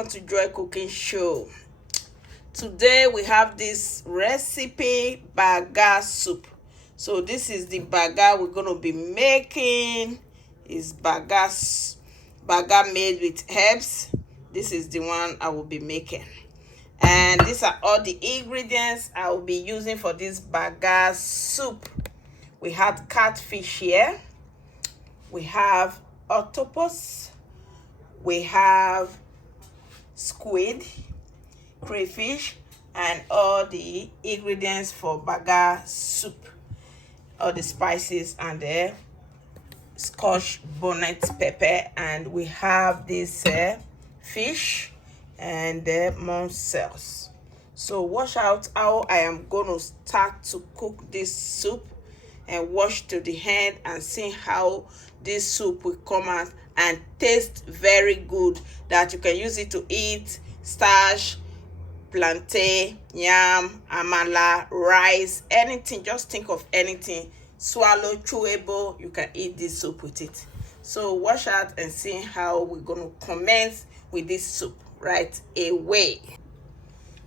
welcome to Joy Cooking Show. Today we have this recipe Banga soup. So this is the Banga we're going to be making. It's Banga made with herbs. This is the one I will be making. And these are all the ingredients I will be using for this Banga soup. We have catfish here. We have octopus. We have squid, crayfish, and all the ingredients for Banga soup. All the spices and the scotch bonnet pepper, and we have this fish and the mussels. So watch out how I am going to start to cook this soup, and watch to the end and see how this soup will come out and taste very good, that you can use it to eat starch, plantain, yam, amala, rice, anything. Just think of anything, swallow, chewable, you can eat this soup with it. So watch out and see how we're going to commence with this soup right away.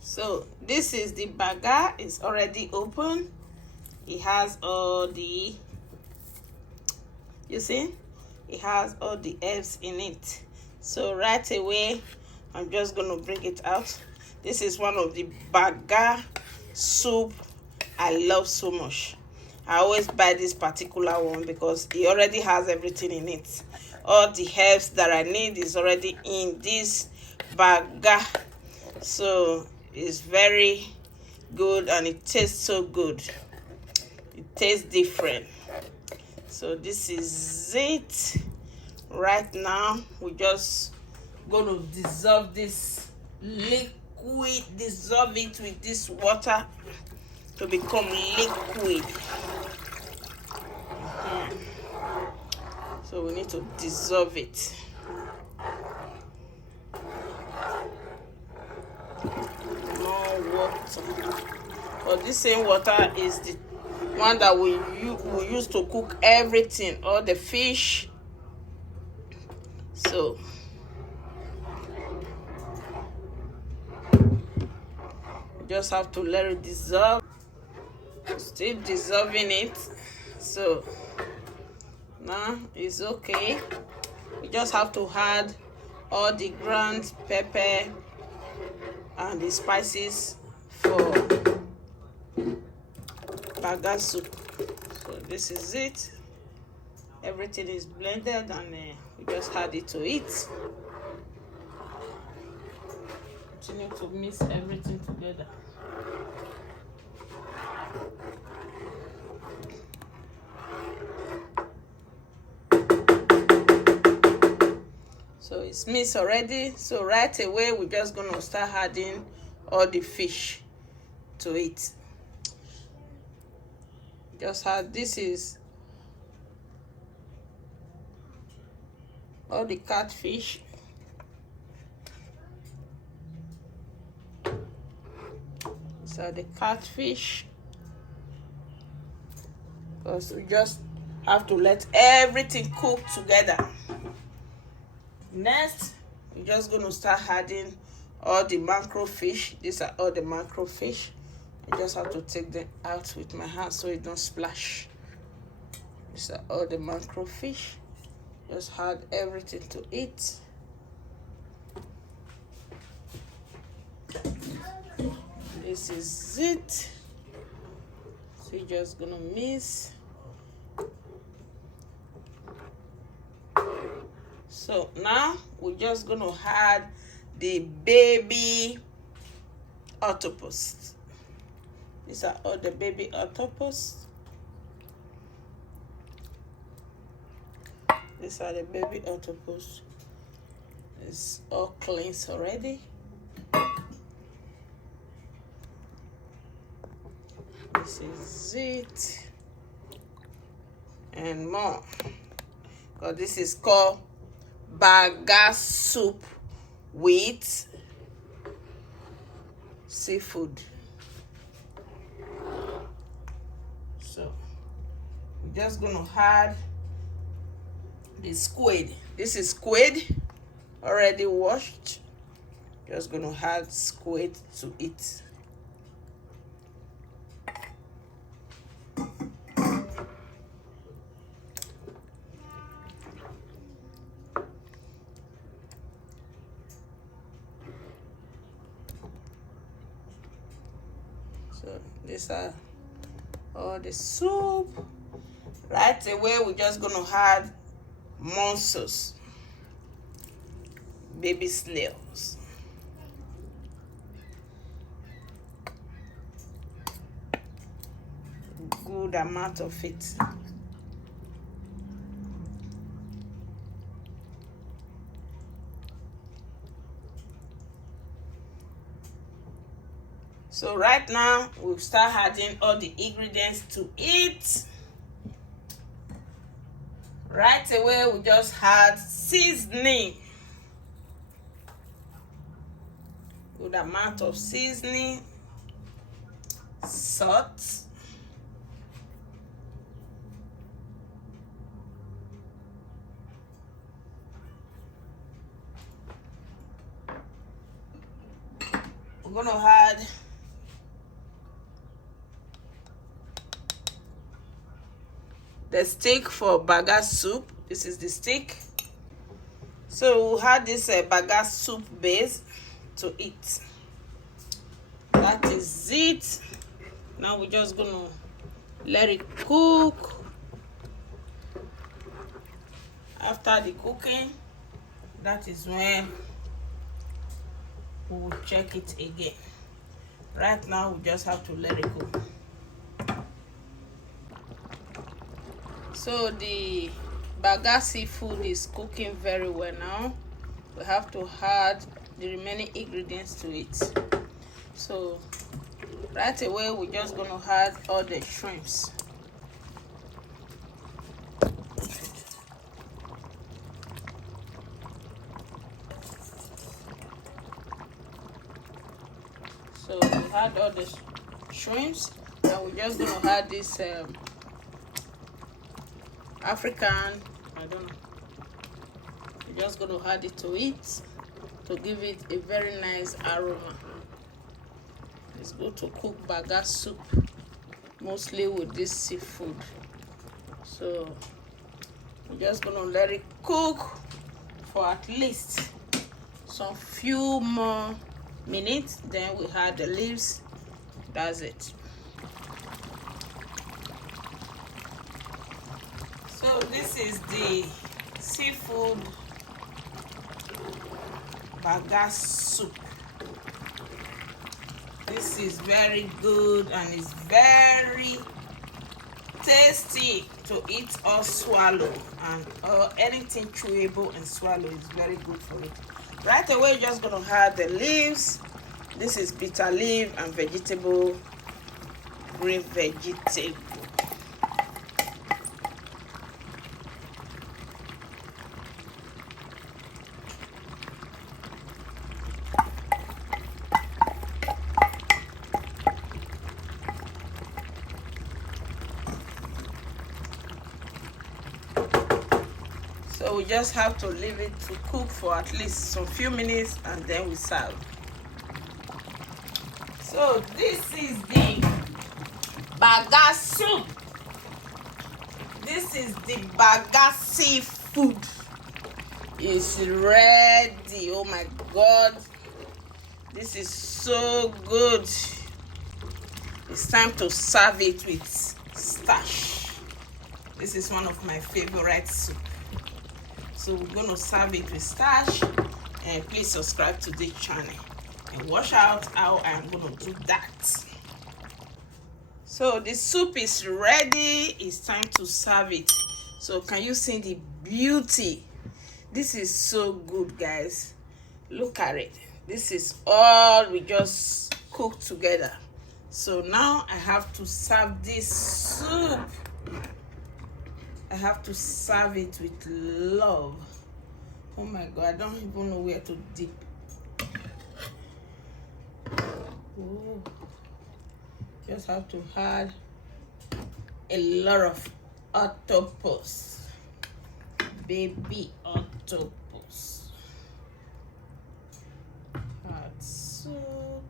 So this is the Banga. It's already open. It has all the, you see, it has all the herbs in it. So right away I'm just going to bring it out. This is one of the Banga soup I love so much. I always buy this particular one because it already has everything in it. All the herbs that I need is already in this Banga. So it's very good and it tastes so good. It tastes different. So this is it. Right now we're just going to dissolve this liquid, dissolve it with this water to become liquid. So we need to dissolve it. More water. But this same water is the one that we use to cook everything, all the fish. So you just have to let it dissolve. Still dissolving it. So now it's okay. You just have to add all the ground pepper and the spices for Banga soup. So this is it. Everything is blended, and we just add it to it. Continue to mix everything together. So it's mixed already. So right away we're just going to start adding all the fish to it. Just add, this is all the catfish. So the catfish, because we just have to let everything cook together. Next, we're just going to start adding all the mackerel fish. These are all the mackerel fish. I just have to take them out with my hand so it don't splash. These are all the mackerel fish. Just add everything to it. This is it. So you're just gonna mix. So now we're just gonna add the baby octopus. These are all the baby octopus. These are the baby octopus. It's all cleansed already. This is it. And more. Because this is called Banga soup with seafood. So we're just gonna add the squid. This is squid already washed. Just gonna add squid to it. So these are all the soup. Right away, we're just gonna add mussels, baby snails. Good amount of it. So right now, we'll start adding all the ingredients to it. Right away, we just add seasoning. Good amount of seasoning, salt, we're gonna add the stick for Banga Soup. This is the stick. So we'll add this Banga Soup base to it. That is it. Now we're just gonna let it cook. After the cooking, that is when we will check it again. Right now, we just have to let it cook. So the Banga Seafood is cooking very well now. We have to add the remaining ingredients to it. So right away, we're just gonna add all the shrimps. So we add all the shrimps, and we're just gonna add this African, I don't know. We're just gonna add it to it to give it a very nice aroma. It's good to cook Banga soup mostly with this seafood. So we're just gonna let it cook for at least some few more minutes. Then we add the leaves. That's it. So this is the seafood Banga soup. This is very good and it's very tasty to eat or swallow, and anything chewable and swallow is very good for it. Right away, just gonna add the leaves. This is bitter leaf and vegetable, green vegetable. So we just have to leave it to cook for at least some few minutes and then we serve. So this is the Banga soup. This is the Banga Seafood. It's ready. Oh my God. This is so good. It's time to serve it with starch. This is one of my favorite soup. So we're gonna serve it with starch, and please subscribe to this channel and watch out how I'm gonna do that. So the soup is ready. It's time to serve it. So can you see the beauty? This is so good, guys. Look at it. This is all we just cooked together. So now I have to serve this soup. I have to serve it with love. Oh my God, I don't even know where to dip. Ooh. Just have to add a lot of octopus. Baby octopus. soup.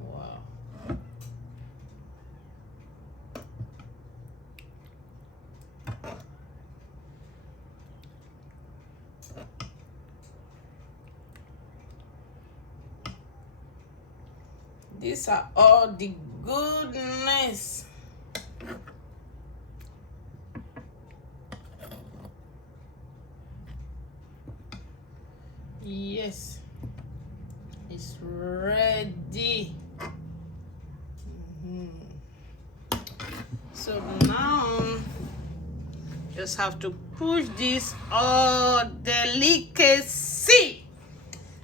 Wow. These are all the goodness. Yes, it's ready. So now just have to push this all delicacy.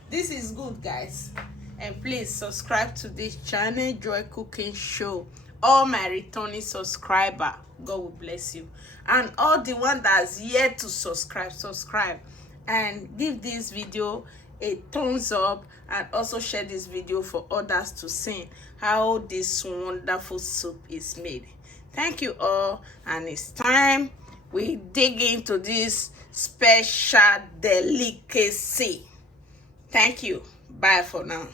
This is good, guys, and please subscribe to this channel, Joy Cooking Show. All my returning subscriber, God will bless you, and all the one that's yet to subscribe and give this video a thumbs up, and also share this video for others to see how this wonderful soup is made. Thank you all, and it's time we dig into this special delicacy. Thank you. Bye for now.